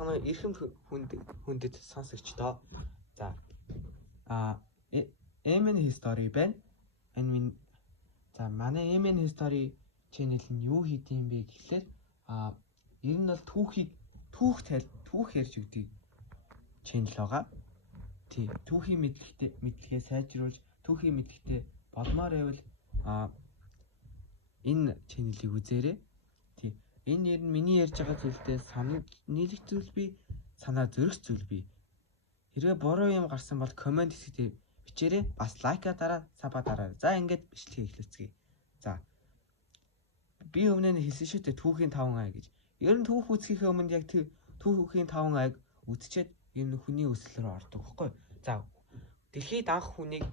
санаа эрхэм хүндэт сонсогчдоо. За MN History байна. За манай MN History channel нь юу хийдэм бэ гэхлээр ер нь бол түүх ярьж өгдөг channel байгаа. Тий, түүхийн мэдлэгээ сайжруулж, түүхийн мэдлэгтэй болмоор байвал энэ channel-ийг үзээрэй. Тий, энэ ер нь миний ярьж байгаа зүйлдээ санал нийлэх зүйл бий, санаа зөрөх зүйл бий. Хэрвээ буруу юм гарсан бол комент хэсэгт бичээрэй. Бас лайка дараа, саба дараа. За ингээд бичлэгээ эхлүүлцгээе. За. Би өмнө нь хэлсэн шүү дээ түүхийн 5 ай гэж. Ер нь түүх үзэхийн өмнө яг түүхийн 5 айг үзчихэд энэ хүний өсөл рүү ордог байхгүй. За. Дэлхийд анх хүнийг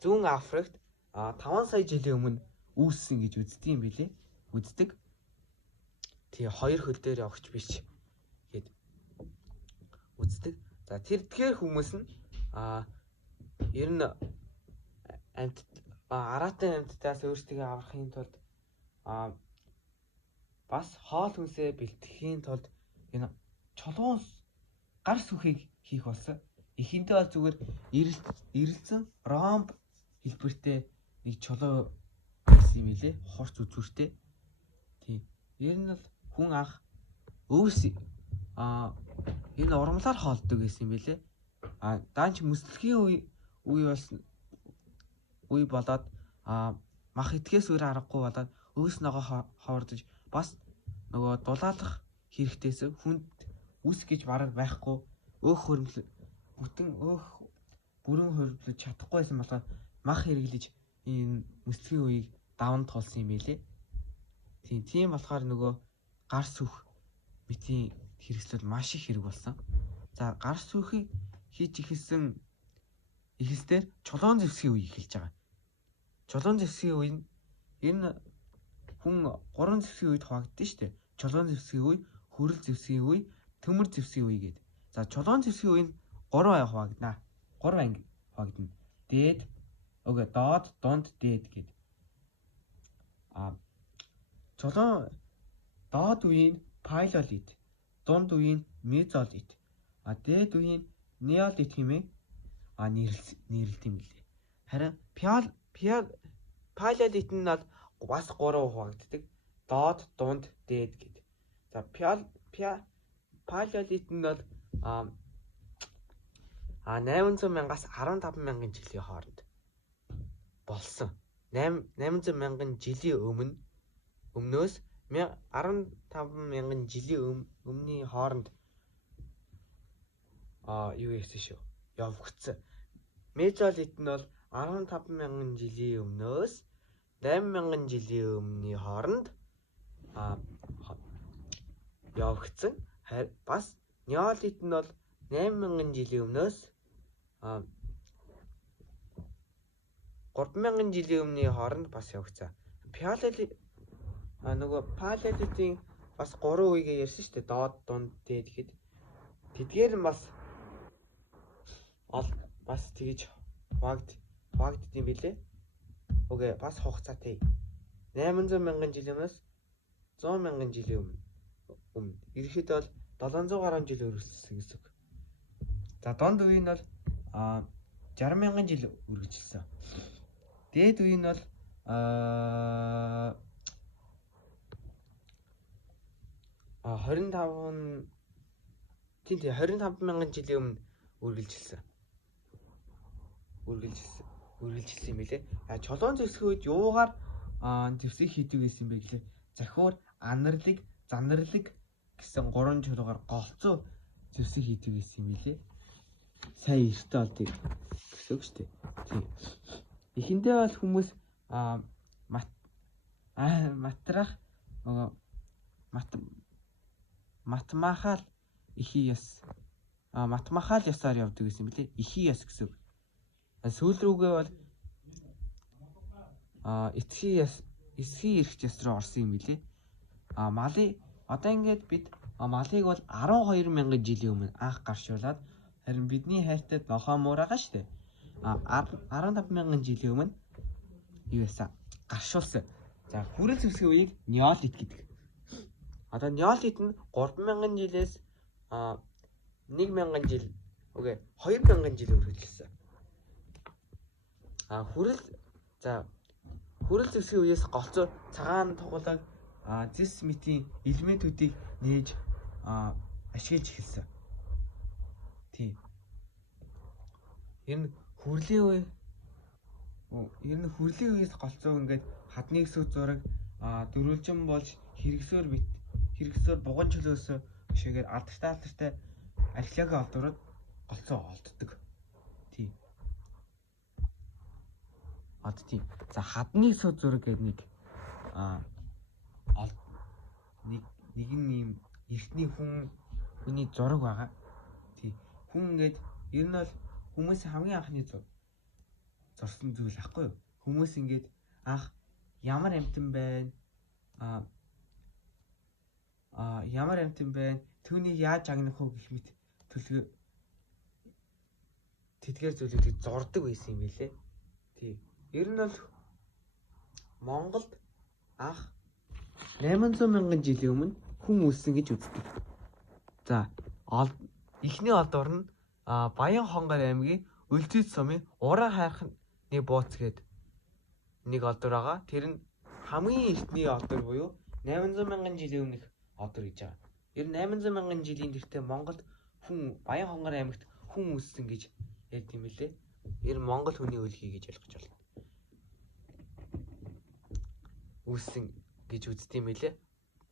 зүүн Африкт 5 сая жилийн өмнө үүссэн гэж үздэг юм билэ. Үздэг. Тий, 2 хөл дээр явагч биш гэд үздэг. За тэр хүмүүс нь ер нь аратан амьтдаас өөрсдөө аврахын тулд бас хоол хүнсээ бэлтгэхийн тулд энэ чулуун гар сүхийг хийх болсон. Эхэнтэй бол зүгээр эрэлзэн ромб хэлбэртэй нэг чулуу гэсэн юм лээ. Хурц үзүүртэй. Тийм. Ер нь бол хүн анх өвс энэ урамлаар хоолдог гэсэн юм билэ. Даанч мөслөгийн үе болоод мах итгэээс өөр аргагүй болоод өвс ногоо хоордож бас нөгөө дулаалах хэрэгтээс хүнд үс гэж бараг байхгүй бүрэн хөрвлөж чадахгүйсэн болохоор мах хэрэглэж энэ мөслөгийн үеийг даван туулсан юм билэ. Тийм болохоор нөгөө гар сүх мэтийн хэрэгслүүд маш их хэрэг болсон. За гар сүхийг хийж ихэлсэн ихэлсээр чулуун зэвсгийн үе эхэлж байгаа. Чулуун зэвсгийн үе нь энэ хүн 3 зэвсгийн үед хуваагддаг шүү дээ. Чулуун зэвсгийн үе, хүрэл зэвсгийн үе, төмөр зэвсгийн үе гэдэг. За чулуун зэвсгийн үе нь 3 ай хуваагдана. 3 анги хуваагдана. Дээд, доод, дунд, дээд гэдэг. Чулуун доод үеийн палеолит, дунд үеийн мезолит, дээд үеийн неолит хэмээн нэрлэлт юм билээ. Харин палеолит нь бол бас 3 хуваагддаг. Доод, дунд, дээд гэдэг. За палеолит нь бол 800 мянгаас 15 мянган жилийн хооронд болсон. 800 мянган жилийн өмнөөс 15 мянган жилийн өмнөний хооронд юу яасан шүү. Явагдсан. Мезолит нь бол 15 мянган жилийн өмнөөс 8 мянган жилийн өмнөний хооронд явагдсан. Бас неолит нь бол 8 мянган жилийн өмнөөс 3 мянган жилийн өмнөний хооронд бас явагдсан. Палеолитийн бас 3 үегээ ярьсан шүү дээ. Доод, дунд, дээд гэхэд. Тэдгээр нь бас тэгж хуваагдд юм билээ. Бас хугацаатай. 800 мянган жилийн өмнөөс 100 мянган жилийн өмнө. Ерөнхийдөө бол 700 гаруй жил үргэлжилсэн гэсэн үг. За дунд үе нь бол 60 мянган жил үргэлжилсэн. Дээд үе нь бол 25 мянган жилийн өмнө үргэлжилсэн юм билээ. Чулуун зэвсгийн үед юугаар зэвсэг хийдэг гэсэн бэ гэхлээр захиур, анарлаг, занарлаг гэсэн 3 чулуугаар голцоо зэвсэг хийдэг гэсэн юм билээ. Сайн эртээ болдгийг гэсэн үг шүү дээ. Тийм. Эхэндээ бол хүмүүс матмахал ясаар явдаг гэсэн юм билээ. Ихий яс гэсэн үг. Сүүл рүүгээ бол эцгийн эрх яс руу орсон юм билээ. Одоо ингээд бид малыг бол 12 мянган жилийн өмнө анх гаршуулад харин бидний хайртай нохоо муурагаа штэ 15 мянган жилийн өмнө юу яасан гаршуулсан. За хүрэл зэвсгийн үеийг неолит гэдэг. Одоо неолит нь 3 мянган жилээс 1000 жил үгүй 2000 жил үргэлжилсэн. Хүрэл зэвсгийн үеэс голцоо цагаан тугуулаг зис мэтийн элементүүдийг нээж ашиглаж эхэлсэн. Тийм. Энэ хүрлийн үеэс голцоо ингээд хадны хэсэг зураг дөрвөлжин болж хэрэгсөөр буган чөлөөс гişгээр алдартай археологийн олдворууд голцоо олддог. Тийм. Тийм. За хадны хэсэг зураг гэдэг нэгэн ийм эртний хүний зураг байгаа. Тийм. Хүн ингээд ер нь бол хүмүүсийн хамгийн анхны зурсан зүйл ахгүй юу? Хүмүүс ингээд анх ямар амьтан байна? Ямар амьтан байна? Түүнийг яаж агнах вэ гэх мэт төлөв тэдгээр зүйлүүдийг зурдаг байсан юм билээ. Тийм. Ер нь бол Монголд анх 800 мянган жилийн өмнө хүн үүссэн гэж үздэг. За, эхний олдвор нь Баян Хонгор аймгийн Үлзийд сумын Уран хайрхны бууц гээд нэг олдвор байгаа. Тэр нь хамгийн эртний олдвор буюу 800 мянган жилийн өмнөх олдвор гэж байгаа. Ер нь 800 мянган жилийн тэртээ Монголд Баян Хонгор аймагт хүн үүссэн гэж ярьд юм билээ. Ер нь Монгол хүний үлгий гэж ойлгож байна. Үүссэн гэж үздэг юм билээ.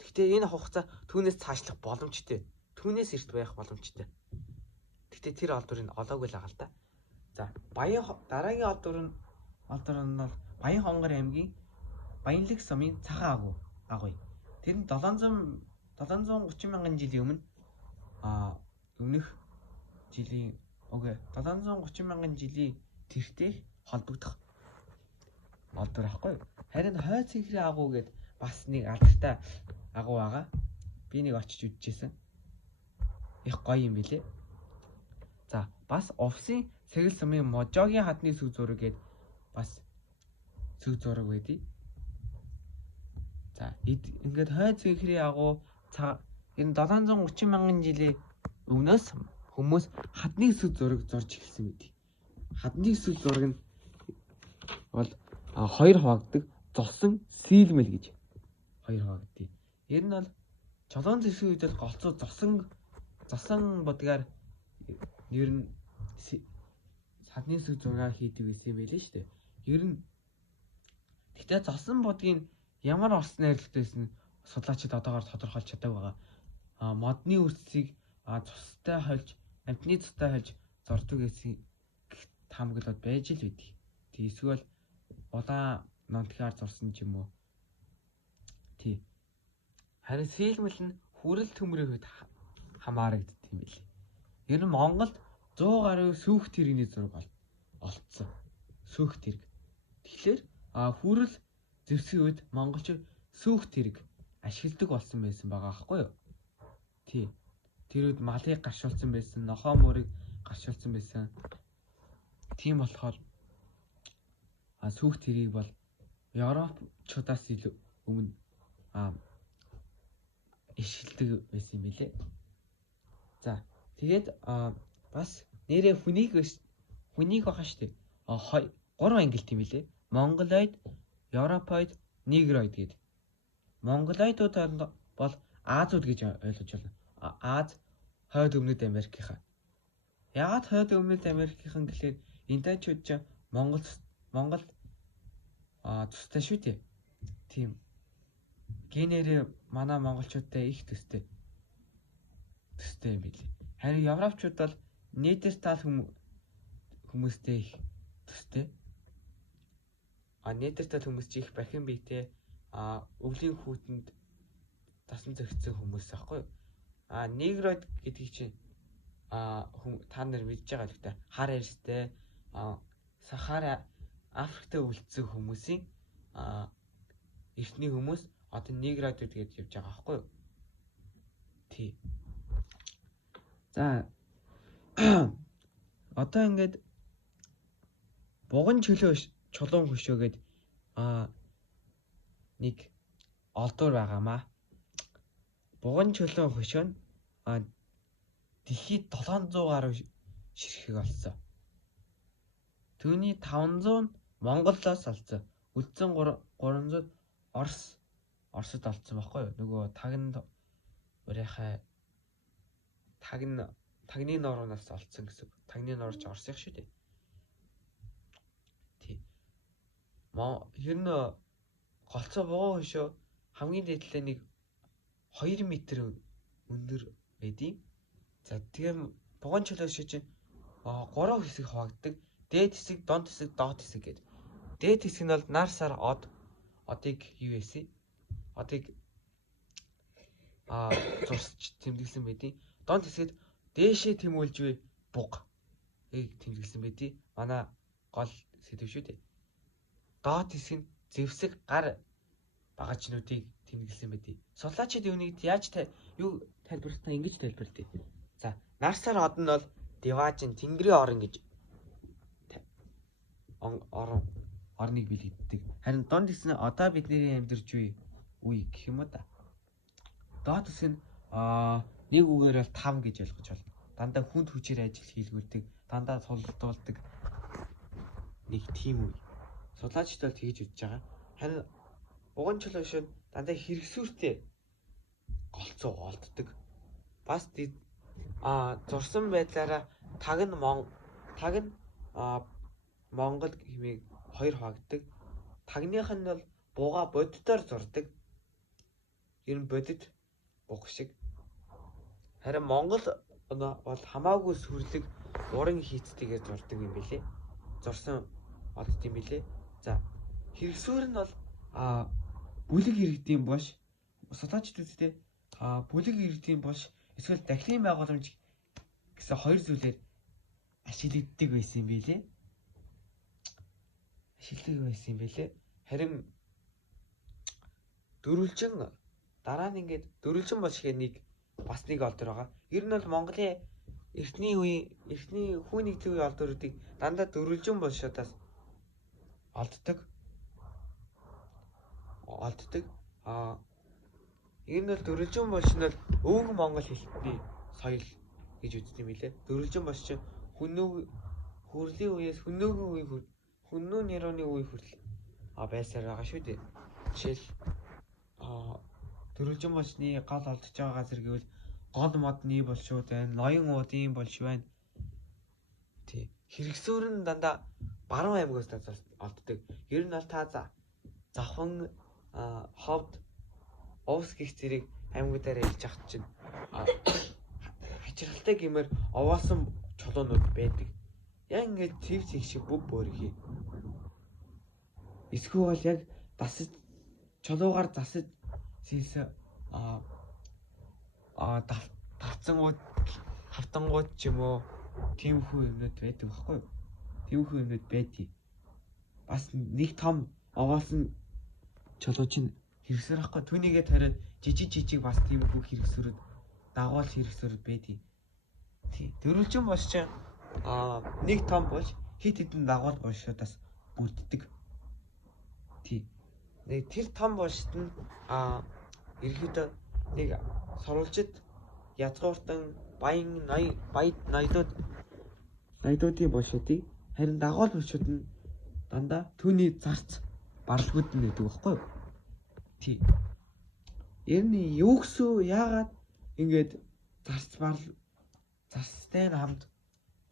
Гэхдээ энэ хугацаа түүнээс цаашлах боломжтой. Түүнээс эрт байх боломжтой. Гэхдээ тэр олдврыг олоогүй л байгаа л да. За, дараагийн олдвор нь бол Баян Хонгор аймгийн Баянлаг сумын Цагаан агуй. Тэр нь 730 мянган жилийн өмнөх 730 мянган жилийн тэртээ холбогдох олдвор ахгүй. Харин хойд цэнхрийн агуу гэдэг бас нэг алдартай агуу байгаа. Би нэг очиж үзчихсэн. Их гоё юм билээ. За, бас Увсын Сэгэл сумын Можогийн хадны сүг зураг гээд бас сүг зураг байдий. За, ингээд хойд цэнхрийн агуу энэ 730 мянган жилийн өмнөөс хүмүүс хадны сүг зураг зурж эхэлсэн байдаг. Хадны сүг зураг нь бол хоёр хуваагддаг. Зосон, сийлмэл гэж хоёр хуваагддаг. Ер нь бол чулуун зэвсгийн үед бол голцоо зосон бодгаар ер нь хадны сүг зураг хийдэг байсан юм байлээ шүү дээ. Ер нь тэгтээ зосон бодгийн ямар орсон найрлагатайсэн судлаачид одоогоор тодорхойлж чадаагүй байгаа. Модны үрсийг цустай хольж, амтны цустай хольж зурдаг гэсэн таамаглаад байж л байдаг. Тэг эсвэл улаан нонтхиар зурсан ч юм уу. Тий. Харин сийлмэл нь хүрэл төмрийн үед хамаарагддаг юм билээ. Ер нь Монголд 100 гаруй сүүх тэрэгний зураг олцсон. Сүүх тэрэг. Тэгэхээр хүрэл зэвсгийн үед монголчууд сүүх тэрэг ашигладаг болсон байсан байгаа аахгүй юу? Тий. Тэр үед малыг гаршуулсан байсан, нохоо мөрийг гаршуулсан байсан. Тийм болохоор сүүх тэрийг бол Европчуудаас илүү өмнө ишгэлдэг байсан юм билээ. За, тэгээд бас нэрээ хүнийг байгаа шүү дээ. 3 ангилт юм билээ. Монголоид, Европоид, Негроид гэдэг. Монголоидууд бол Азууд гэж ойлгож байна. Аз хойд өмнөд Америкийнхаа. Яагаад хойд өмнөд Америкийнхан гэхээр энтэчүүд ч Монгол тустай шүү дээ. Тийм. Генерээ манай монголчуудтай их төстэй юм билээ. Харин европчууд бол Неандертал хүмүүстэй их төстэй. Неандертал хүмүүс ч их бахин биетэй өвлийн хүүтэнд дасан зохицсон хүмүүс аахгүй юу? Негроид гэдгийг чинь та нар мэдж байгаа л гэдэг. Хар арьстай Сахара Африкт үлдсэн хүмүүсийн эртний хүмүүс одоо негроидууд гэж явж байгаа аахгүй юу? Тий. За одоо ингээд буган чулуун хөшөөгээд нэг олдвор байгаамаа. Буган чулуун хөшөө нь дэлхийд 700 гаруй ширхэг олсон. Түүний 500 нь Монголоос олсон. Үлдсэн 300 Оросд олсон байхгүй юу? Нөгөө тагнд урайхай тагны нуурнаас олсон гэсэн. Тагны нуурч Оросих шүү дээ. Тий. Ер нь голцоо богоо хөшөө хамгийн дээдлээ нэг 2 м өндөр байдیں۔ За тэгэхээр бугуун чөлөө шиг чинь 3 хэсэг хуваагддаг. Дээд хэсэг, донд хэсэг, доод хэсэг гэдэг. Дээд хэсэг нь бол нар сар одыг юу вэ? Одыг зурсч тэмдэглэсэн байдیں۔ Донд хэсэгт дээшээ тэмүүлж буй буг тэмдэглэсэн байдیں۔ Манай гол сэдв шүү дээ. Доод хэсэг нь зэвсэг гар багажнуудыг тэмдэглэсэн байдیں۔ Судлаачид үүнийг яаж юу тайлбарлах та ингэж тайлбарлая. За, нар сар од нь бол Деважин Тэнгэрийн орон гэж орныг билэгддэг. Харин донд хэсэг нь одоо бидний амьдарч буй үе гэх юм уу да. Доод хэсэг нь нэг үгээр бол 5 гэж ойлгож байна. Дандаа хүнд хүчээр ажил хийлгүүлдэг, дандаа тулдуулдаг нэг тийм үе. Судлаачид бол тэгж үзэж байгаа. Харин бугуун чөлөө шин дандаа хэрэгсүүртэй голцоо олддог. Бас зурсан байдлаараа таг нь Монгол хэмээг 2 хуваагддаг. Тагных нь бол бууга боддоор зурдаг. Ер нь бодит буг шиг. Харин Монгол бол хамаагүй сүрлэг уран хийцтэйгээр зурдаг юм билээ. Зурсан олд юм билээ. За, хэрэгсүүр нь бол бүлэг иргэдийн бош судлаачид үстэй бүлэг иргэдийн бош эсвэл дахлын байгууламж гэсэн 2 зүйлээр ашиглагддаг байсан юм билээ. Харин дөрвөлжин дараа нь ингээд дөрвөлжин бош гэх нэг бас нэг олдор байгаа. Ер нь бол Монголын эртний хүн нэгдлийн үеийн олдоруудыг дандаа дөрвөлжин бошоодаас олддог. Энэ бол дөрвөлжин бош нь бол өвөг Монгол хэлний соёл гэж үздэг юм билээ. Дөрвөлжин бош чинь хүрлийн үеэс хүннүү нэрооны үе хүртэл байсаар байгаа шүү дээ. Жишээл дөрвөлжин бошны гол олдож байгаа газар гэвэл гол модны болшууд байна, ноён уудын болж байна. Тий. Хэрэгсүүр нь дандаа Баруун аймагаас олддог. Ер нь бол та Завхан, Ховд, Овс гэх зэрэг аймагуудаар ялж ахт чинь хачирхалтай гэмээр овоосон чулуунууд байдаг. Яг ингээд цэв шиг бүг бөөрхий. Эсвэл бол яг чулуугаар засаж сэлсэн тавтангууд ч юм уу тиймхүү юмнууд байдаг байхгүй юу? Тиймхүү юмнууд байдгийг. Бас нэг том овоосон чулуу чинь хэрэгсэр ахгүй. Түүнийгээ тариад жижиг бас тиймхүү хэрэгсэрүүд дагуул хэрэгсэрүүд байдгийг. Тий. Дөрвөлжин бош чинь нэг том болж хит хитэн дагуул бошоодаас бүрддэг. Тий. Нэг тэр том бошд нь ерөөдөө нэг сурвалжид язгууртан баян ноёдуудын бошуудыг харин дагуул бошууд нь дандаа түүний зарц баралгууд нь гэдэг байхгүй юу? Тий. Ер нь юу гэсэн яагаад ингээд зарцтай нь хамт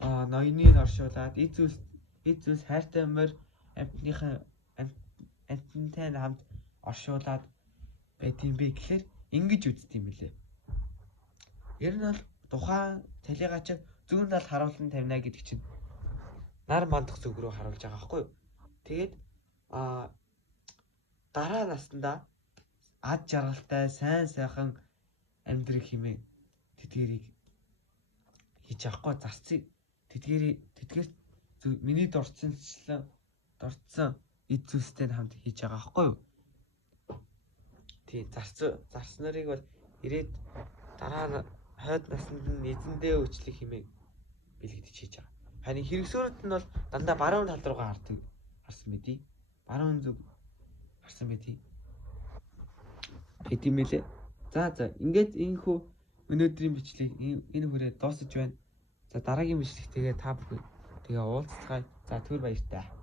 ноёныг оршуулад эд зүйлс хайртай морь амьтантай нь хамт оршуулад байдсан бэ гэхээр ингэж үздэг юм лээ. Ер нь бол тухайн цалигач зүүн талд харуулан тавина гэдэг чинь нар мандах зүг рүү харуулж байгаа байхгүй юу? Тэгээд дараа наснда ад жаргалтай сайн сайхан амьдрэх хэмээн тэдгэрийг хийж авахгүй зарцыг тэдгээр миний дурдсан эд зүйлстэй хамт хийж байгаа байхгүй юу? Тий, зарц нарыг бол ирээд дараа нь хойд наснд нь эзэндээ уучлах хэмээн бэлэгдэж хийж байгаа. Харин хэрэгсүүрүүд нь бол дандаа баруун тал руугаа харсан мэдий. Баруун зүг харсан мэдий. Гэт юм лээ. За ингээд ийхүү Өнөөдрийн бичлэгийг энэ хүрээ дуусгаж байна. За дараагийн бичлэгтээ та бүхэн тэгээ уулзцгаая. За түр баяртай.